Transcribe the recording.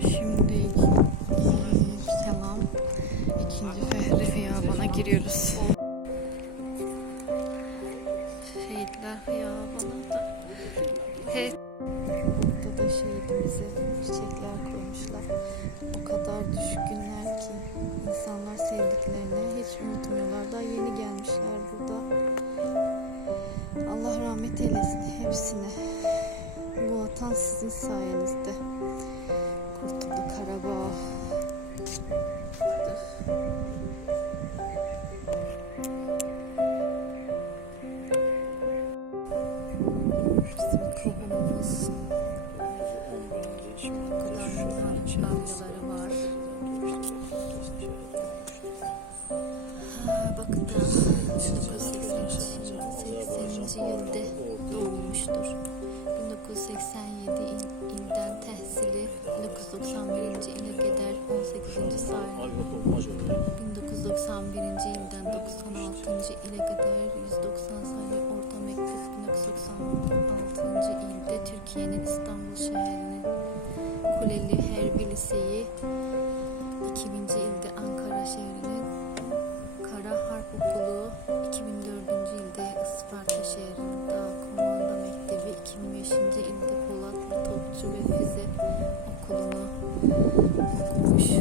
Şimdi selam. İkinci Fehri Hıyaban'a giriyoruz. Şehitler Hıyaban'a da. He. Burada da şehidimize çiçekler koymuşlar. O kadar düşkünler ki insanlar sevdiklerini hiç unutmuyorlar. Daha yeni gelmişler burada. Allah rahmet eylesin hepsine. Bu vatan sizin sayenizde. Bizim kurumumuz. Kadar amcaları var. Ha, bakın da 1980 yılda doğmuştur. 1987 il- ilden təhsili 1991-ci ilə qədər 18-ci sayı 1991-ci ildən 96-cı ilə qədər ildə Türkiyənin İstanbul şəhərinin Kuleli Hərbi Liseyi 2000-ci ildə Ankara şəhərinin Kara Harp Okulu 2004-cü ildə Isparta şəhərində Komanda Məktebi 2005-ci ildə Polatlı Topçu və Füze Okulunu okumuş.